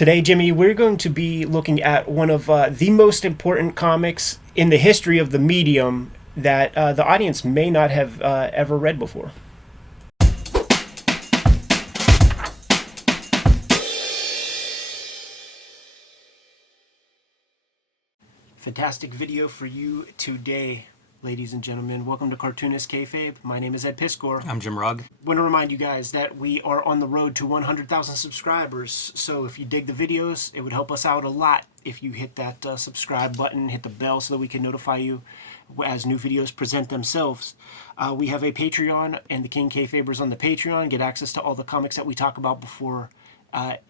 Today, Jimmy, we're going to be looking at one of the most important comics in the history of the medium that the audience may not have ever read before. Fantastic video for you today, ladies and gentlemen. Welcome to Cartoonist Kayfabe. My name is Ed Piscor. I'm Jim Rugg. I want to remind you guys that we are on the road to 100,000 subscribers. So if you dig the videos, it would help us out a lot if you hit that subscribe button, hit the bell so that we can notify you as new videos present themselves. We have a Patreon, and the King Kayfabers on the Patreon get access to all the comics that we talk about before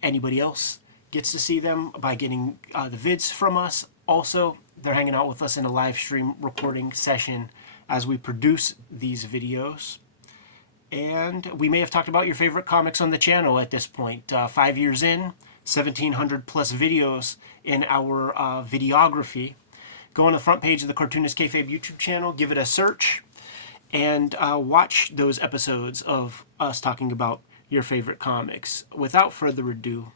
anybody else gets to see them by getting the vids from us. Also, they're hanging out with us in a live stream recording session as we produce these videos. And we may have talked about your favorite comics on the channel at this point. 5 years in, 1,700 plus videos in our videography. Go on the front page of the Cartoonist Kayfabe YouTube channel, give it a search, and watch those episodes of us talking about your favorite comics. Without further ado,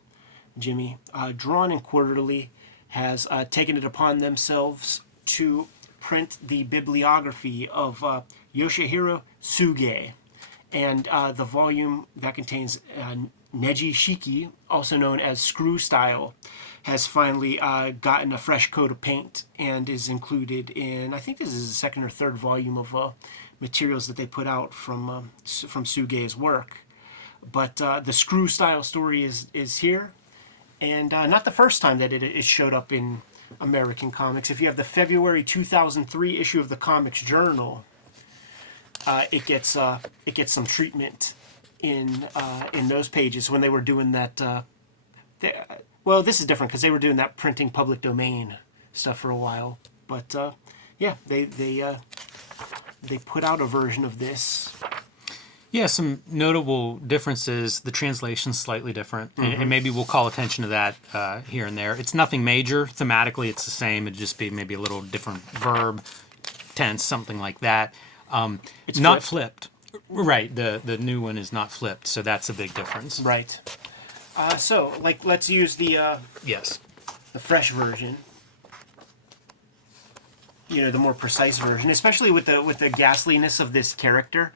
Jimmy, Drawn and Quarterly has taken it upon themselves to print the bibliography of Yoshihiro Suge. And the volume that contains Neji Shiki, also known as Screw Style, has finally gotten a fresh coat of paint and is included in, I think this is the second or third volume of materials that they put out from Suge's work. But the Screw Style story is here. And not the first time that it showed up in American comics. If you have the February 2003 issue of the Comics Journal, it gets some treatment in those pages when they were doing that. Well, this is different because they were doing that printing public domain stuff for a while. But yeah, they put out a version of this. Yeah, some notable differences. The translation's slightly different, and maybe we'll call attention to that here and there. It's nothing major. Thematically, it's the same. It'd just be maybe a little different verb, tense, something like that. It's not flipped. Right, the new one is not flipped, so that's a big difference. Right. So, let's use the the fresh version. You know, the more precise version, especially with the ghastliness of this character.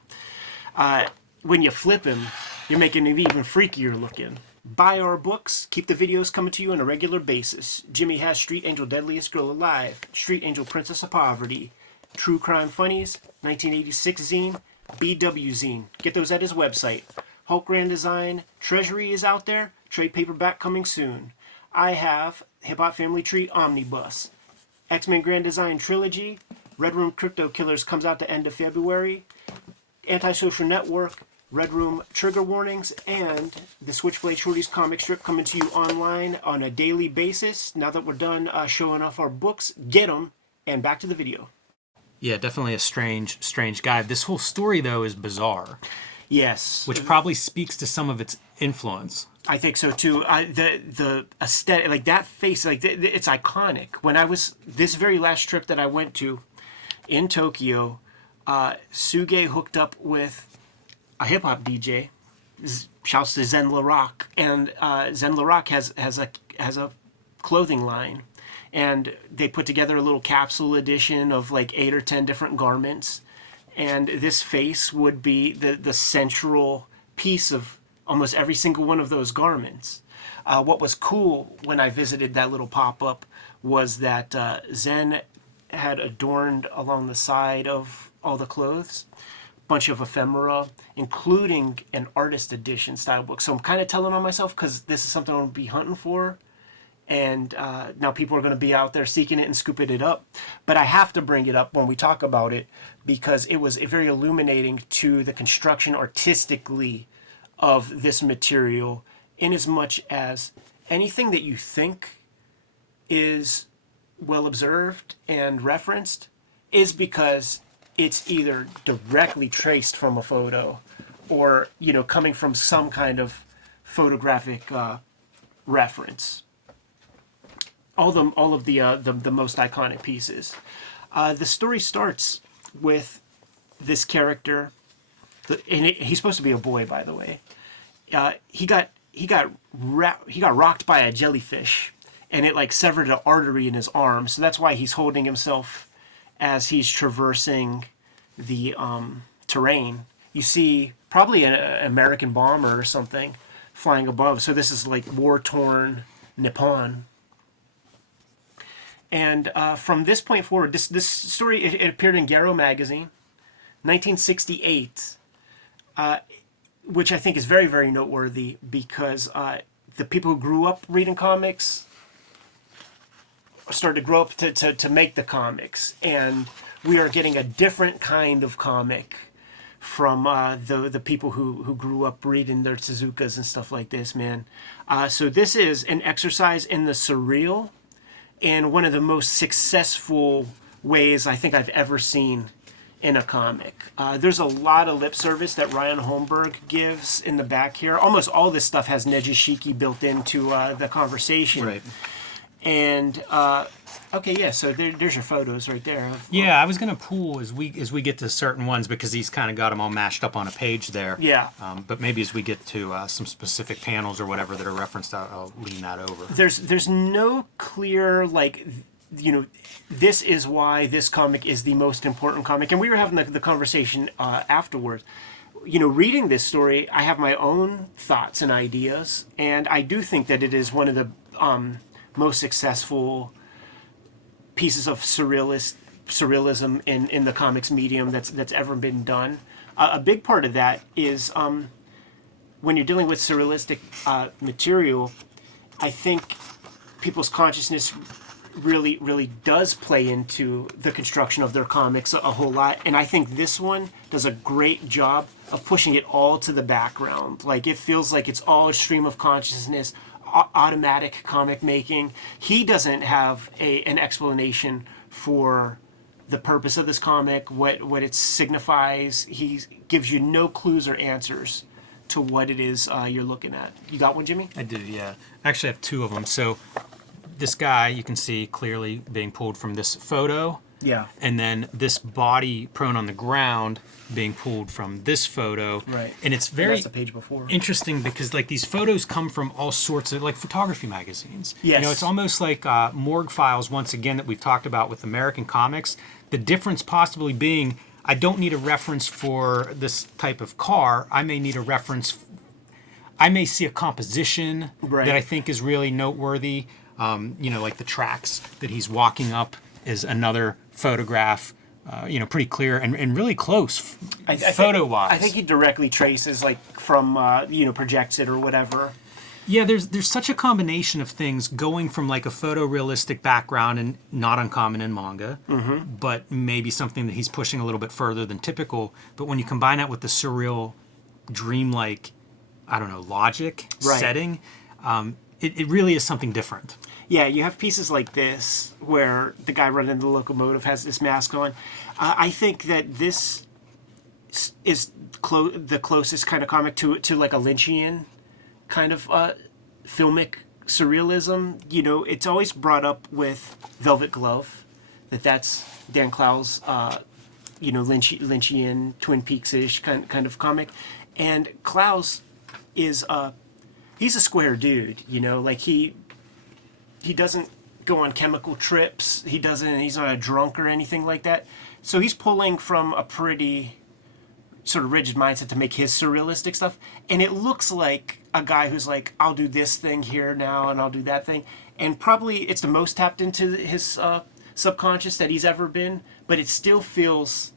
When you flip him, you're making him even freakier looking. Buy our books. Keep the videos coming to you on a regular basis. Jimmy has Street Angel Deadliest Girl Alive, Street Angel Princess of Poverty, True Crime Funnies, 1986 zine, BW zine. Get those at his website. Hulk Grand Design, Treasury is out there. Trade paperback coming soon. I have Hip Hop Family Tree Omnibus, X-Men Grand Design Trilogy, Red Room Crypto Killers comes out the end of February, Antisocial Network, Red Room Trigger Warnings, and the Switchblade Shorties comic strip coming to you online on a daily basis. Now that we're done showing off our books, get them, and back to the video. Yeah, definitely a strange guy. This whole story, though, is bizarre. Yes. Which probably speaks to some of its influence. I think so, too. The aesthetic, like that face, it's iconic. When I was, this very last trip that I went to in Tokyo, Suge hooked up with a hip-hop DJ. Shouts to Zen LaRock. And Zen LaRock has a clothing line. And they put together a little capsule edition of like 8 or 10 different garments. And this face would be the central piece of almost every single one of those garments. What was cool when I visited that little pop-up was that Zen had adorned along the side of all the clothes a bunch of ephemera, including an artist edition style book. So I'm kind of telling on myself because this is something I'm going to be hunting for. And now people are going to be out there seeking it and scooping it up. But I have to bring it up when we talk about it because it was very illuminating to the construction artistically of this material, in as much as anything that you think is well observed and referenced is because it's either directly traced from a photo or, you know, coming from some kind of photographic reference. All of the most iconic pieces. The story starts with this character, and he's supposed to be a boy, by the way. He got he got rocked by a jellyfish, and it like severed an artery in his arm. So that's why he's holding himself as he's traversing the terrain. You see probably an American bomber or something flying above. So this is like war-torn Nippon. And from this point forward, this story, it appeared in Garo magazine, 1968, which I think is very, very noteworthy because the people who grew up reading comics started to grow up to make the comics. And we are getting a different kind of comic from the people who grew up reading their Suzukas and stuff like this, man. So this is an exercise in the surreal in one of the most successful ways I think I've ever seen in a comic. There's a lot of lip service that Ryan Holmberg gives in the back here. Almost all this stuff has Nejishiki built into the conversation. Right. And okay, yeah. So there's your photos right there. Yeah, I was gonna pull as we get to certain ones because he's kind of got them all mashed up on a page there. Yeah. But maybe as we get to some specific panels or whatever that are referenced, I'll lean that over. There's no clear like, you know, this is why this comic is the most important comic. And we were having the conversation afterwards. You know, reading this story, I have my own thoughts and ideas, and I do think that it is one of the most successful pieces of surrealism in the comics medium that's ever been done. A big part of that is when you're dealing with surrealistic material, I think people's consciousness really does play into the construction of their comics a whole lot. And I think this one does a great job of pushing it all to the background. Like, it feels like it's all a stream of consciousness, automatic comic making. He doesn't have an explanation for the purpose of this comic, what it signifies. He gives you no clues or answers to what it is you're looking at. You got one, Jimmy? I do, yeah. I actually have two of them. So this guy, you can see clearly being pulled from this photo. Yeah. And then this body prone on the ground being pulled from this photo. Right. And it's very That's the page before. interesting because like these photos come from all sorts of like photography magazines. Yes. You know, it's almost like Morgue Files once again that we've talked about with American comics. The difference possibly being I don't need a reference for this type of car. I may need a reference. I may see a composition Right. that I think is really noteworthy. You know, like the tracks that he's walking up is another photograph, you know, pretty clear and really close photo-wise. I think he directly traces, like, from, you know, projects it or whatever. Yeah, there's such a combination of things going from like a photorealistic background and not uncommon in manga, but maybe something that he's pushing a little bit further than typical. But when you combine that with the surreal, dreamlike, I don't know, logic Right. setting, it really is something different. Yeah, you have pieces like this where the guy running the locomotive has this mask on. I think that this is the closest kind of comic to like a Lynchian kind of filmic surrealism. You know, it's always brought up with Velvet Glove, that's Dan Clow's, you know, Lynchian, Twin Peaks-ish kind of comic. And Clow's is, he's a square dude, you know, like he doesn't go on chemical trips. He's not a drunk or anything like that. So he's pulling from a pretty sort of rigid mindset to make his surrealistic stuff. And it looks like a guy who's like, I'll do this thing here now and I'll do that thing. And probably it's the most tapped into his subconscious that he's ever been, but it still feels,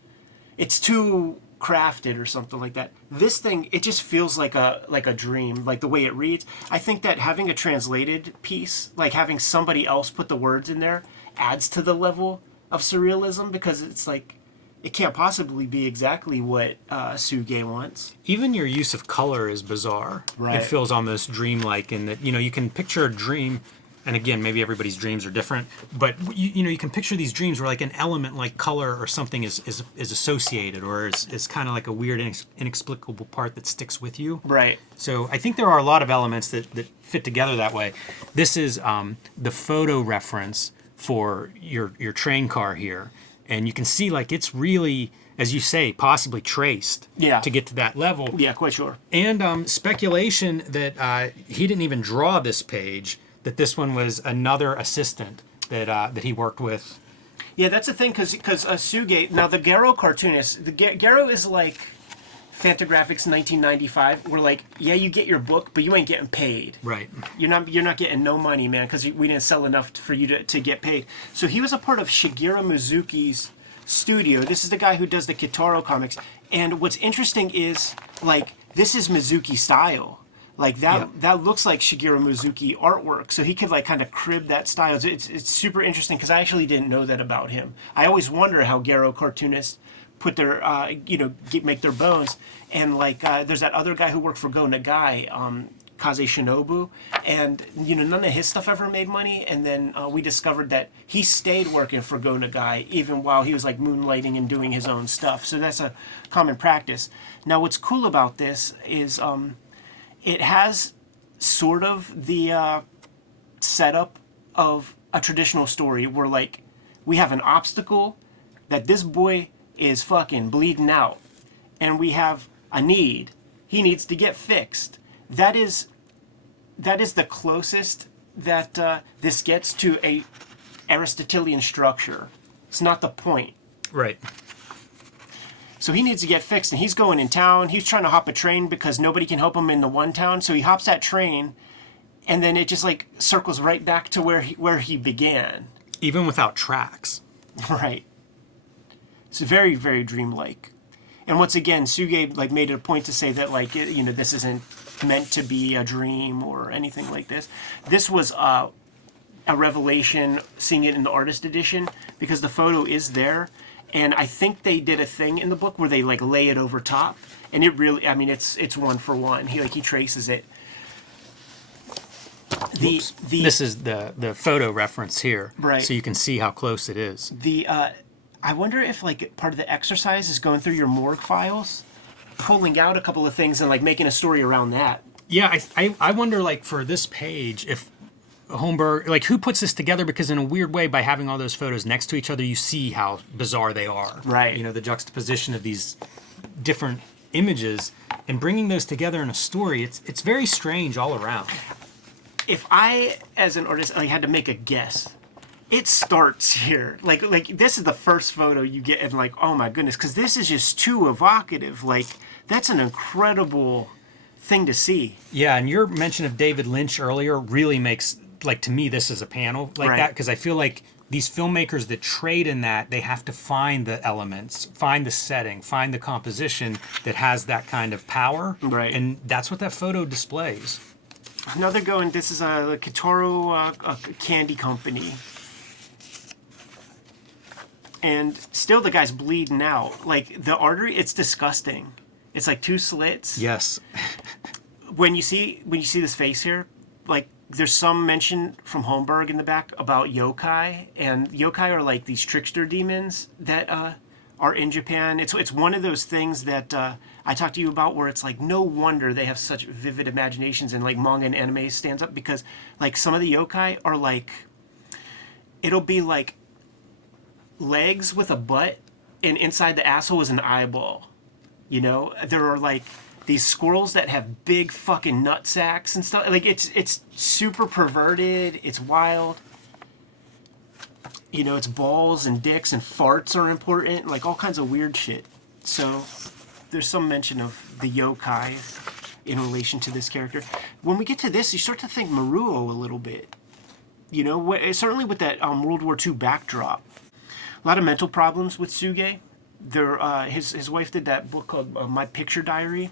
it's too crafted or something like that. This thing, it just feels like a dream, like the way it reads. I think that having a translated piece, like having somebody else put the words in there, adds to the level of surrealism because it's like it can't possibly be exactly what Suge wants. Even your use of color is bizarre. Right. It feels almost dreamlike in that, you know, you can picture a dream, and again, maybe everybody's dreams are different, but you know, you can picture these dreams where like an element like color or something is associated or is kind of like a weird, inexplicable part that sticks with you. Right. So I think there are a lot of elements that fit together that way. This is the photo reference for your train car here. And you can see like it's really as you say, possibly traced Yeah. to get to that level. Yeah, quite sure. And speculation that he didn't even draw this page, that this one was another assistant that he worked with. Yeah, that's the thing, because Suge, now the Garo cartoonist, Garo is like Fantagraphics 1995, where like, yeah, you get your book, but you ain't getting paid. Right. You're not getting no money, man, because we didn't sell enough for you to get paid. So he was a part of Shigeru Mizuki's studio. This is the guy who does the Kitaro comics. And what's interesting is, like, this is Mizuki style. Like, that looks like Shigeru Mizuki artwork. So he could, like, kind of crib that style. It's super interesting, because I actually didn't know that about him. I always wonder how Garo cartoonists put their, make their bones. And, like, there's that other guy who worked for Go Nagai, Kaze Shinobu, and none of his stuff ever made money. And then we discovered that he stayed working for Go Nagai even while he was like moonlighting and doing his own stuff. So that's a common practice. Now, what's cool about this is it has sort of the setup of a traditional story where, like, we have an obstacle that this boy is fucking bleeding out, and we have a need. He needs to get fixed. That is the closest that this gets to a Aristotelian structure. It's not the point. Right. So he needs to get fixed, and he's going in town. He's trying to hop a train because nobody can help him in the one town. So he hops that train, and then it just like circles right back to where he began. Even without tracks. Right. It's very, very dreamlike. And once again, Suge like made it a point to say that, like, this isn't meant to be a dream or anything like this. This was a revelation seeing it in the artist edition, because the photo is there, and I think they did a thing in the book where they like lay it over top, and it really, I mean, it's one for one. He traces it. This is the photo reference here, right? So you can see how close it is. I wonder if like part of the exercise is going through your morgue files, pulling out a couple of things and like making a story around that. Yeah, I wonder, like, for this page, if Holmberg, like, who puts this together? Because in a weird way, by having all those photos next to each other, you see how bizarre they are. Right. The juxtaposition of these different images and bringing those together in a story, it's very strange all around. If I, as an artist, had to make a guess, it starts here. Like this is the first photo you get, and like, oh my goodness, because this is just too evocative. Like, that's an incredible thing to see. Yeah, and your mention of David Lynch earlier really makes, like, to me, this is a panel like right. that, because I feel like these filmmakers that trade in that, they have to find the elements, find the setting, find the composition that has that kind of power. Right. And that's what that photo displays. Now they're going, this is a Kitaro candy company. And still the guy's bleeding out. Like, the artery, it's disgusting. It's like two slits. Yes. When you see this face here, like, there's some mention from Holmberg in the back about yokai, and yokai are like these trickster demons that are in Japan. It's one of those things that I talked to you about, where it's like, no wonder they have such vivid imaginations, and like manga and anime stands up, because like some of the yokai are like, it'll be like legs with a butt, and inside the asshole is an eyeball. There are like these squirrels that have big fucking nut sacks and stuff. Like, it's super perverted. It's wild. It's balls and dicks and farts are important. Like, all kinds of weird shit. So there's some mention of the yokai in relation to this character. When we get to this, you start to think Maruo a little bit. Certainly with that World War II backdrop. A lot of mental problems with Suge. His wife did that book called My Picture Diary,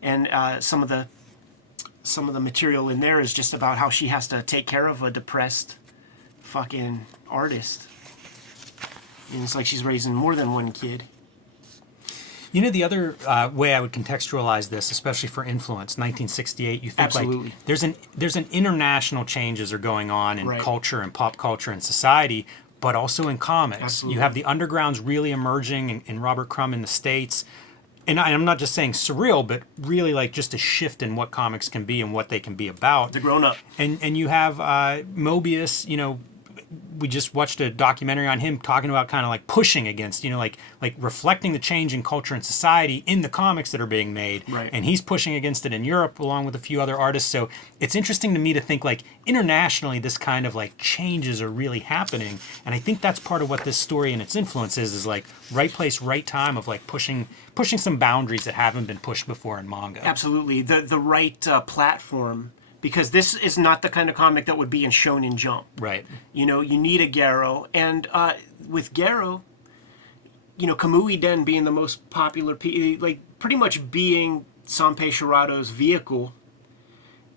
and some of the material in there is just about how she has to take care of a depressed fucking artist, and it's like she's raising more than one kid. The other way I would contextualize this, especially for influence, 1968, you think Absolutely. like there's an international changes are going on in right. culture and pop culture and society, but also in comics. Absolutely. You have the undergrounds really emerging in Robert Crumb in the States. And I'm not just saying surreal, but really like just a shift in what comics can be and what they can be about. The grown up. And you have Mobius, we just watched a documentary on him talking about kind of like pushing against, like reflecting the change in culture and society in the comics that are being made. Right. And he's pushing against it in Europe along with a few other artists. So it's interesting to me to think like internationally this kind of like changes are really happening. And I think that's part of what this story and its influence is like right place, right time of like pushing some boundaries that haven't been pushed before in manga. Absolutely. The right platform, because this is not the kind of comic that would be in Shonen Jump. Right. You need a Garo. And with Garo, Kamui Den being the most popular, like pretty much being Sanpei Shirado's vehicle,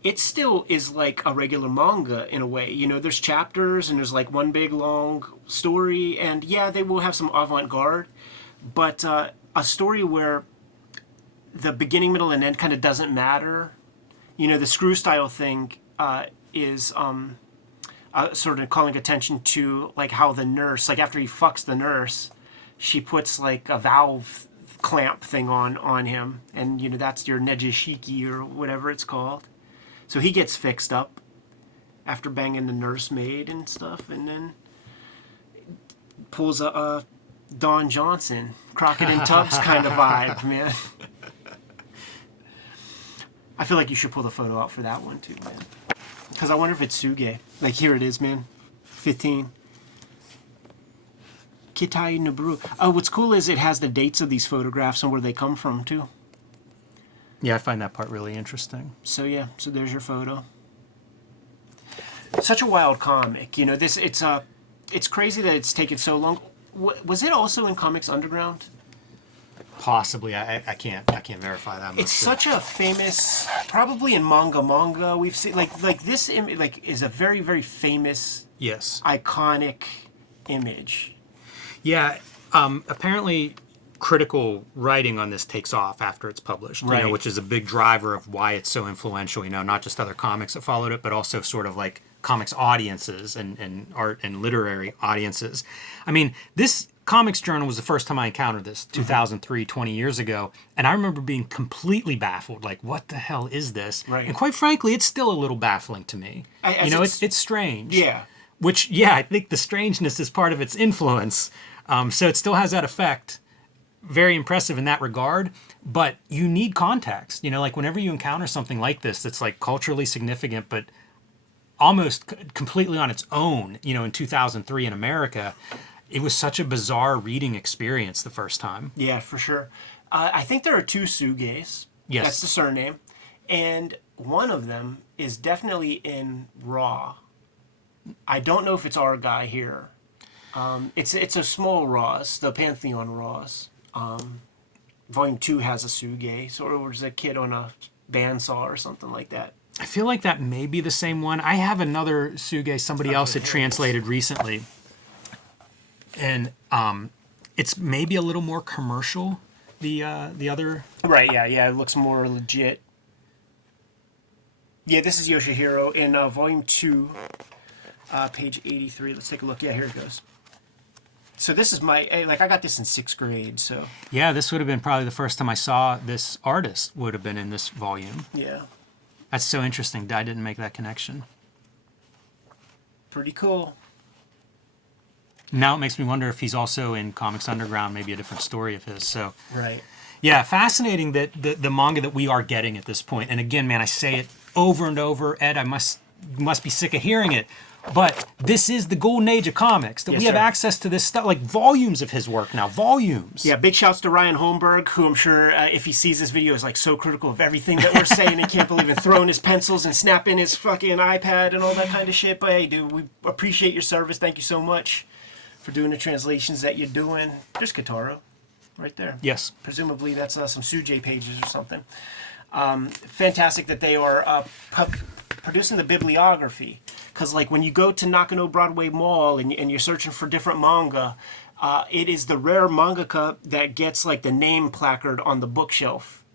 it still is like a regular manga in a way. There's chapters and there's like one big long story. And yeah, they will have some avant-garde, but a story where the beginning, middle, and end kind of doesn't matter. The screw style thing is sort of calling attention to like how the nurse, like after he fucks the nurse, she puts like a valve clamp thing on him, and that's your nejishiki or whatever it's called. So he gets fixed up after banging the nursemaid and stuff, and then pulls a Don Johnson, Crockett and Tubbs kind of vibe, man. I feel like you should pull the photo out for that one too, man. Because I wonder if it's Suge. Like, here it is, man. 15. Kitai Naburu. Oh, what's cool is it has the dates of these photographs and where they come from, too. Yeah, I find that part really interesting. So, yeah. So, there's your photo. Such a wild comic. It's crazy that it's taken so long. Was it also in Comics Underground? Possibly, I can't verify that. It's such a famous, probably in manga. We've seen like this is a very, very famous, yes, iconic image. Yeah, apparently critical writing on this takes off after it's published, right. Which is a big driver of why it's so influential. Not just other comics that followed it, but also sort of like comics audiences and art and literary audiences. I mean, this Comics Journal was the first time I encountered this, 2003, 20 years ago. And I remember being completely baffled, like, what the hell is this? Right. And quite frankly, it's still a little baffling to me. It's strange. Yeah. Which, yeah, I think the strangeness is part of its influence. So it still has that effect. Very impressive in that regard. But you need context. Like whenever you encounter something like this that's like culturally significant, but almost completely on its own, in 2003 in America, it was such a bizarre reading experience the first time. Yeah, for sure. I think there are two Suges. Yes. That's the surname. And one of them is definitely in Raw. I don't know if it's our guy here. It's a small Raws, the Pantheon Raws. Volume 2 has a Suge, sort of was a kid on a bandsaw or something like that. I feel like that may be the same one. I have another Suge somebody else had translated recently. And it's maybe a little more commercial, the other. Right, yeah, it looks more legit. Yeah, this is Yoshihiro in Volume 2, page 83. Let's take a look. Yeah, here it goes. So this is I got this in 6th grade, so. Yeah, this would have been probably the first time I saw this artist would have been in this volume. Yeah. That's so interesting. I didn't make that connection. Pretty cool. Now it makes me wonder if he's also in Comics Underground, maybe a different story of his. So. Right. Yeah, fascinating that the manga that we are getting at this point. And again, man, I say it over and over, Ed, I must be sick of hearing it. But this is the golden age of comics, that yes, we have sir. access to this stuff, like volumes of his work now, volumes. Yeah, big shouts to Ryan Holmberg, who I'm sure if he sees this video is like so critical of everything that we're saying and can't believe it, throwing his pencils and snapping his fucking iPad and all that kind of shit. But hey, dude, we appreciate your service. Thank you so much for doing the translations that you're doing. There's Kataro, right there. Yes. Presumably that's some Suje pages or something. Fantastic that they are producing the bibliography. Because like when you go to Nakano Broadway Mall and you're searching for different manga, it is the rare mangaka that gets like the name placard on the bookshelf.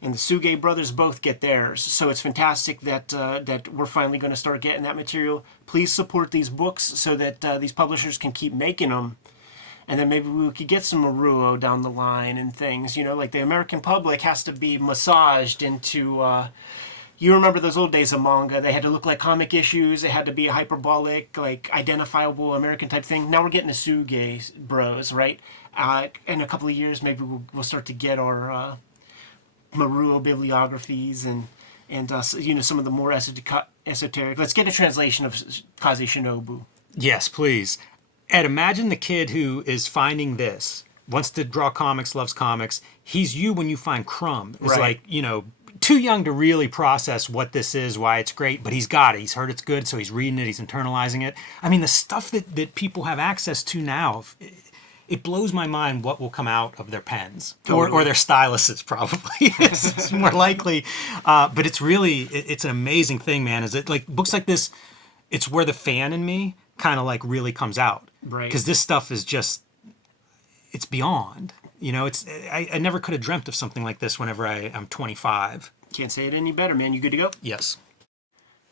And the Suge brothers both get theirs. So it's fantastic that that we're finally going to start getting that material. Please support these books so that these publishers can keep making them. And then maybe we could get some Maruo down the line and things. Like the American public has to be massaged into You remember those old days of manga? They had to look like comic issues. It had to be a hyperbolic, like identifiable American type thing. Now we're getting the Suge bros, right? In a couple of years, maybe we'll start to get our Maruo bibliographies and some of the more esoteric. Let's get a translation of Kaze Shinobu. Yes, please. Ed, imagine the kid who is finding this, wants to draw comics, loves comics. He's you when you find Crumb. It's Right. like, too young to really process what this is, why it's great, but he's got it. He's heard it's good, so he's reading it, he's internalizing it. I mean, the stuff that people have access to now, it blows my mind what will come out of their pens. Totally. Or their styluses, probably. It's more likely. But it's an amazing thing, man. Is it like books like this, it's where the fan in me kind of like really comes out. Right. Because this stuff is just, it's beyond. I never could have dreamt of something like this whenever I'm 25. Can't say it any better, man. You good to go? Yes.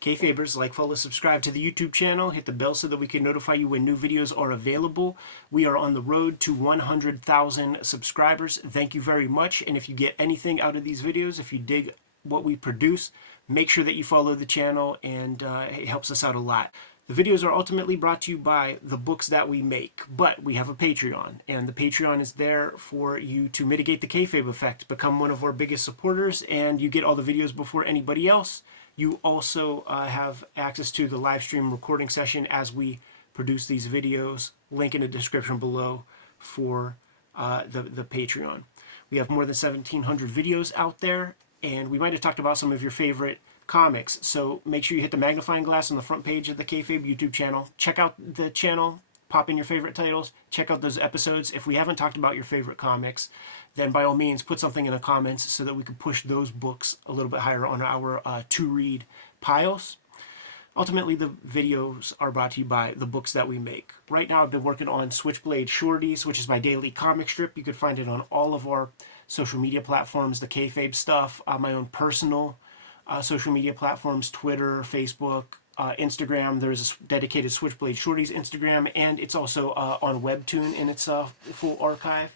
Kayfabers, like, follow, subscribe to the YouTube channel. Hit the bell so that we can notify you when new videos are available. We are on the road to 100,000 subscribers. Thank you very much. And if you get anything out of these videos, if you dig what we produce, make sure that you follow the channel, and it helps us out a lot. The videos are ultimately brought to you by the books that we make, but we have a Patreon, and the Patreon is there for you to mitigate the kayfabe effect. Become one of our biggest supporters, and you get all the videos before anybody else. You also have access to the live stream recording session as we produce these videos. Link in the description below for the Patreon. We have more than 1,700 videos out there, and we might have talked about some of your favorite comics. So make sure you hit the magnifying glass on the front page of the Kayfabe YouTube channel. Check out the channel, pop in your favorite titles, check out those episodes. If we haven't talked about your favorite comics, then by all means put something in the comments so that we can push those books a little bit higher on our to-read piles. Ultimately, the videos are brought to you by the books that we make. Right now I've been working on Switchblade Shorties, which is my daily comic strip. You can find it on all of our social media platforms, the Kayfabe stuff, my own personal social media platforms, Twitter, Facebook, Instagram. There's a dedicated Switchblade Shorties Instagram, and it's also on Webtoon in its full archive.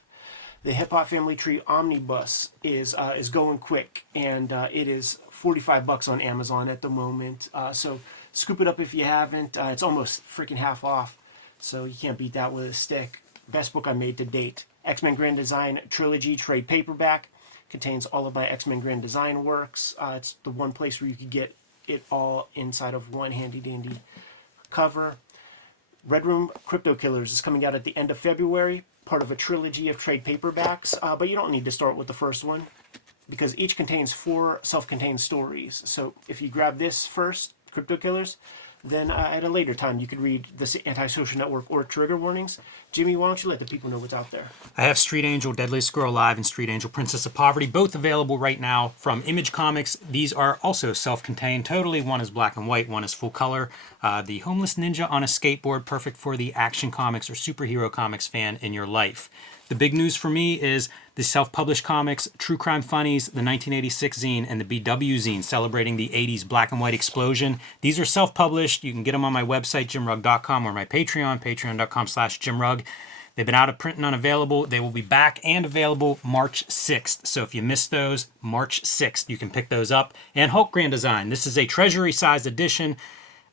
The Hip Hop Family Tree Omnibus is going quick, and it is $45 on Amazon at the moment. So scoop it up if you haven't. It's almost freaking half off, so you can't beat that with a stick. Best book I made to date. X-Men Grand Design Trilogy trade paperback. Contains all of my X-Men Grand Design works. It's the one place where you could get it all inside of one handy-dandy cover. Red Room Crypto Killers is coming out at the end of February, part of a trilogy of trade paperbacks, but you don't need to start with the first one because each contains 4 self-contained stories. So if you grab this first, Crypto Killers, then at a later time you could read the Antisocial Network or Trigger Warnings. Jimmy, why don't you let the people know what's out there? I have Street Angel, Deadliest Squirrel Alive, and Street Angel, Princess of Poverty, both available right now from Image Comics. These are also self-contained totally. One is black and white, one is full color. The Homeless Ninja on a Skateboard, perfect for the action comics or superhero comics fan in your life. The big news for me is the self-published comics, True Crime Funnies, the 1986 zine, and the BW zine celebrating the 80s black and white explosion. These are self-published. You can get them on my website, jimrugg.com, or my Patreon, patreon.com/jimrugg. They've been out of print and unavailable. They will be back and available March 6th. So if you missed those, March 6th, you can pick those up. And Hulk Grand Design. This is a treasury-sized edition,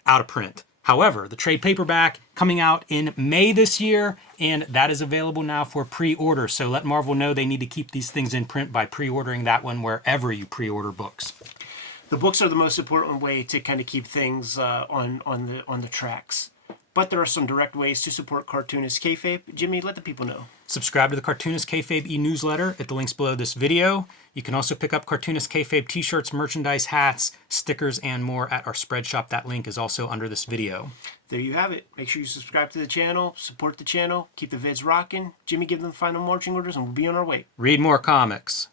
out of print. However, the trade paperback coming out in May this year, and that is available now for pre-order. So let Marvel know they need to keep these things in print by pre-ordering that one wherever you pre-order books. The books are the most important way to kind of keep things on the tracks. But there are some direct ways to support Cartoonist Kayfabe. Jimmy, let the people know. Subscribe to the Cartoonist Kayfabe e-newsletter at the links below this video. You can also pick up Cartoonist Kayfabe t-shirts, merchandise, hats, stickers, and more at our spread shop. That link is also under this video. There you have it. Make sure you subscribe to the channel, support the channel, keep the vids rocking. Jimmy, give them final marching orders, and we'll be on our way. Read more comics.